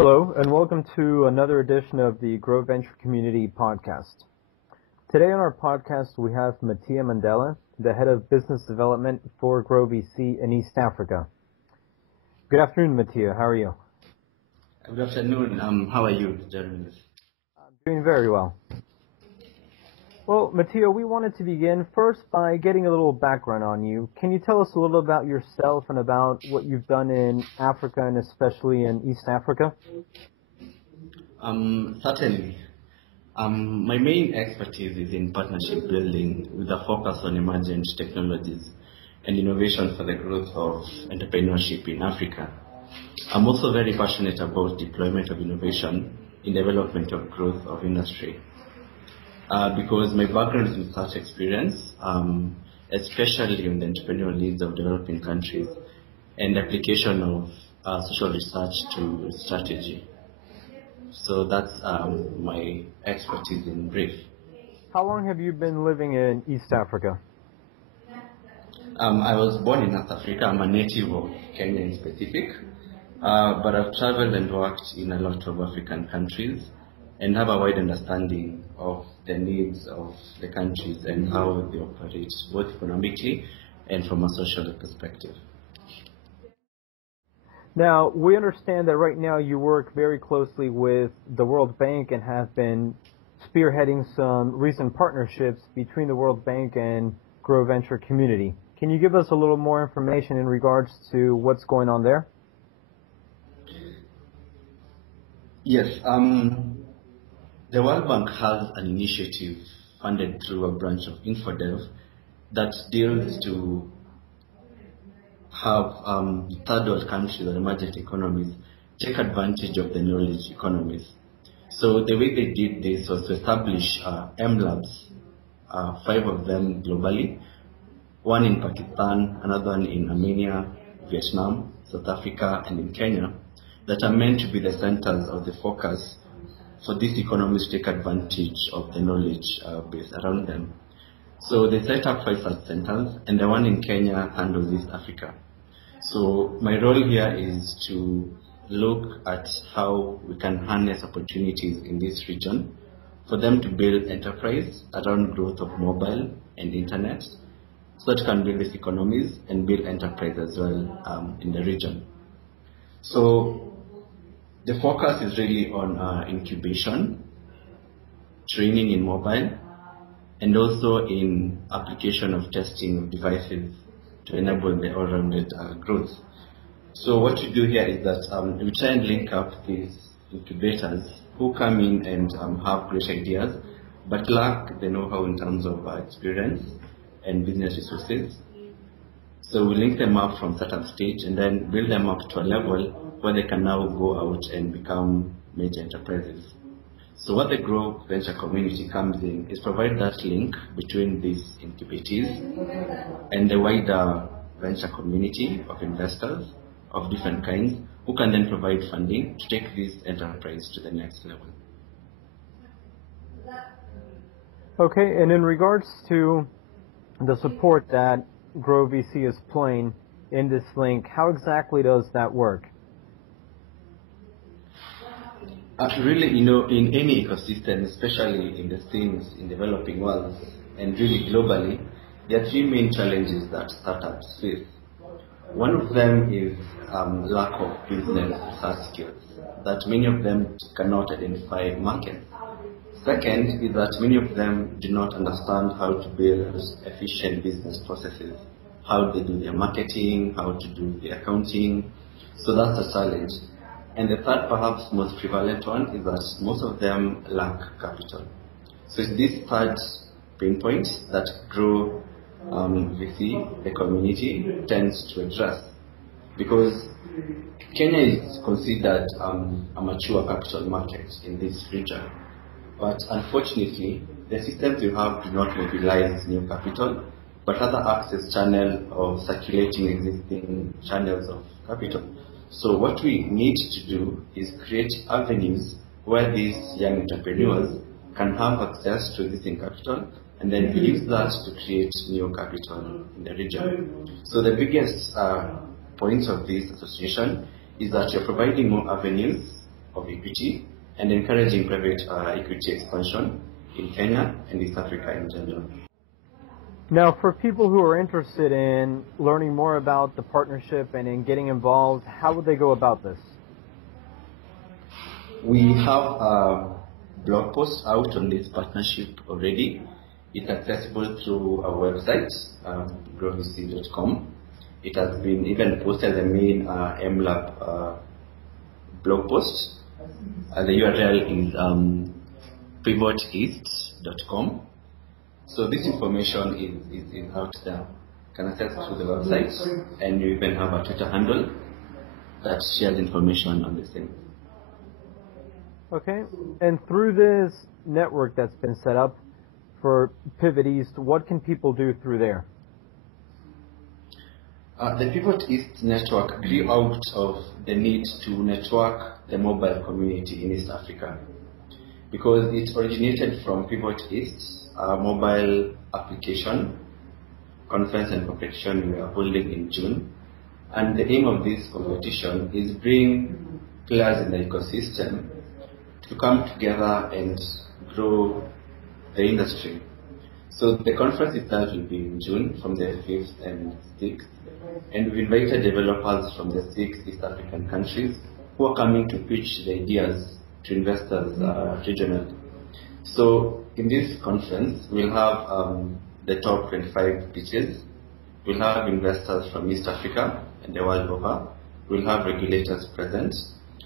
Hello, and welcome to another edition of the GrowVenture Community Podcast. Today on our podcast, we have Mattia Mandela, the Head of Business Development for GrowVC in East Africa. Good afternoon, Mattia. How are you? Good afternoon. How are you, journalist? I'm doing very well. Well, Mattia, we wanted to begin first by getting a little background on you. Can you tell us a little about yourself and about what you've done in Africa and especially in East Africa? Certainly. My main expertise is in partnership building with a focus on emergent technologies and innovation for the growth of entrepreneurship in Africa. I'm also very passionate about deployment of innovation in development of growth of industry. Because my background is in such experience, especially in the entrepreneurial needs of developing countries and application of social research to strategy. So that's my expertise in brief. How long have you been living in East Africa? I was born in North Africa. I'm a native of Kenya in specific, but I've traveled and worked in a lot of African countries and have a wide understanding of the needs of the countries and how they operate, both economically and from a social perspective. Now, we understand that right now you work very closely with the World Bank and have been spearheading some recent partnerships between the World Bank and GrowVenture Community. Can you give us a little more information in regards to what's going on there? Yes. The World Bank has an initiative funded through a branch of InfoDev that deals to have third world countries or emergent economies take advantage of the knowledge economies. So the way they did this was to establish M Labs, 5 of them globally, one in Pakistan, another one in Armenia, Vietnam, South Africa, and in Kenya, that are meant to be the centers of the focus for these economies to take advantage of the knowledge base around them. So they set up 5 such centers, and the one in Kenya handles East Africa. So my role here is to look at how we can harness opportunities in this region for them to build enterprise around growth of mobile and internet, so that can build these economies and build enterprise as well in the region. So the focus is really on incubation, training in mobile, and also in application of testing of devices to enable the all-rounded growth. So what we do here is that we try and link up these incubators who come in and have great ideas, but lack the know-how in terms of experience and business resources. So we link them up from startup stage and then build them up to a level where they can now go out and become major enterprises. So what the GrowVenture community comes in is provide that link between these incubators and the wider venture community of investors of different kinds who can then provide funding to take this enterprise to the next level. Okay, and in regards to the support that GrowVC is playing in this link, how exactly does that work? Really, in any ecosystem, especially in the things in developing worlds and really globally, there are 3 main challenges that startups face. One of them is lack of business research skills, that many of them cannot identify markets. Second is that many of them do not understand how to build efficient business processes, how they do their marketing, how to do the accounting. So that's a challenge. And the third, perhaps most prevalent one, is that most of them lack capital. So it's this third pain point that GrowVC, the community, tends to address. Because Kenya is considered a mature capital market in this region. But unfortunately, the systems you have do not mobilize new capital, but rather access channel of circulating existing channels of capital. So what we need to do is create avenues where these young entrepreneurs can have access to existing capital and then use that to create new capital in the region. So the biggest point of this association is that you're providing more avenues of equity and encouraging private equity expansion in Kenya and East Africa in general. Now, for people who are interested in learning more about the partnership and in getting involved, how would they go about this? We have a blog post out on this partnership already. It's accessible through our website, GrowVC.com. It has been even posted as a main MLab blog post. The URL is pivoteast.com. So this information is out there. You can access through the website, and you even have a Twitter handle that shares information on the same. Okay, and through this network that's been set up for Pivot East, what can people do through there? The Pivot East network grew out of the need to network the mobile community in East Africa, because it originated from Pivot East, a mobile application conference and competition we are holding in June. And the aim of this competition is bring players in the ecosystem to come together and grow the industry. So the conference itself will be in June from the 5th and 6th, and we've invited developers from the 6 East African countries who are coming to pitch the ideas to investors regionally. So in this conference, we'll have the top 25 pitches. We'll have investors from East Africa and the world over. We'll have regulators present.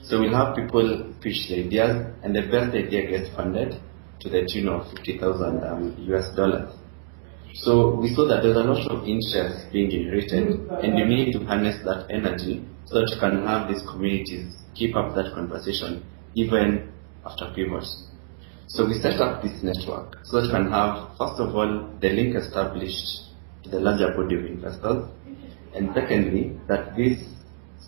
So we'll have people pitch the ideas, and the best idea gets funded to the tune of $50,000 US. So we saw that there's a lot of interest being generated, and you need to harness that energy so that you can have these communities keep up that conversation even after pivots. So we set up this network so that we can have, first of all, the link established to the larger body of investors, and secondly, that these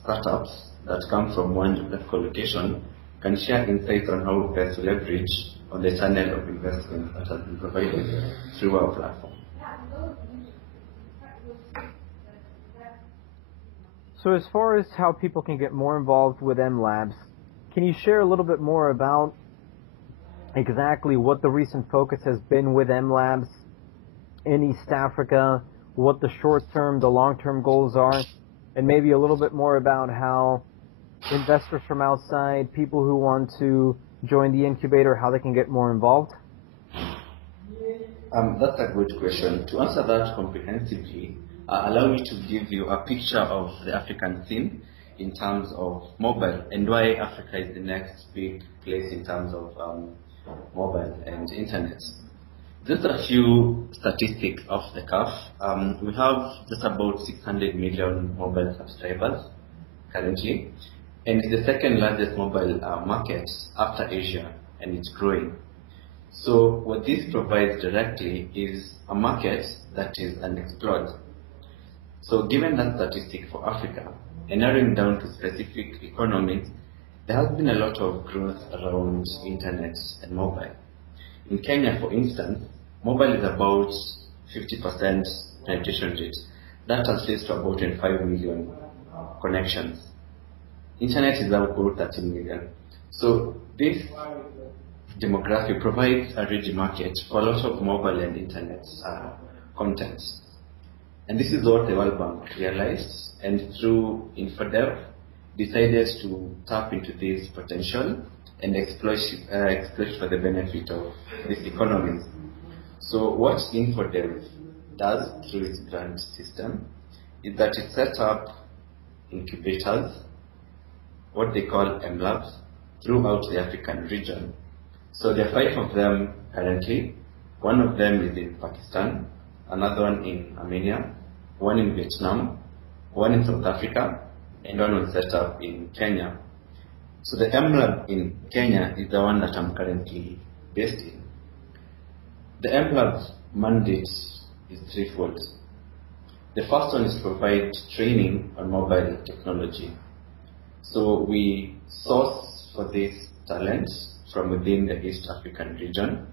startups that come from one geographical location can share insights on how best to leverage on the channel of investment that has been provided through our platform. So as far as how people can get more involved with MLabs, can you share a little bit more about exactly what the recent focus has been with MLabs in East Africa, what the short-term, the long-term goals are, and maybe a little bit more about how investors from outside, people who want to join the incubator, how they can get more involved? That's a good question. To answer that comprehensively, allow me to give you a picture of the African scene in terms of mobile and why Africa is the next big place in terms of mobile and internet. Just a few statistics off the cuff. We have just about 600 million mobile subscribers currently, and it's the second largest mobile market after Asia, and it's growing. So what this provides directly is a market that is unexplored. So given that statistic for Africa, and narrowing down to specific economies, there has been a lot of growth around internet and mobile. In Kenya, for instance, mobile is about 50% penetration rate. That translates to about 25 million connections. Internet is about 13 million. So this demographic provides a ready market for a lot of mobile and internet content. And this is what the World Bank realized, and through InfoDev decided to tap into this potential and exploit for the benefit of these economies. So what InfoDev does through its grant system is that it sets up incubators, what they call MLabs, throughout the African region. So there are 5 of them currently. One of them is in Pakistan, another one in Armenia, one in Vietnam, one in South Africa, and one was set up in Kenya. So the MLab in Kenya is the one that I'm currently based in. The MLab's mandate is threefold. The first one is to provide training on mobile technology. So we source for this talent from within the East African region,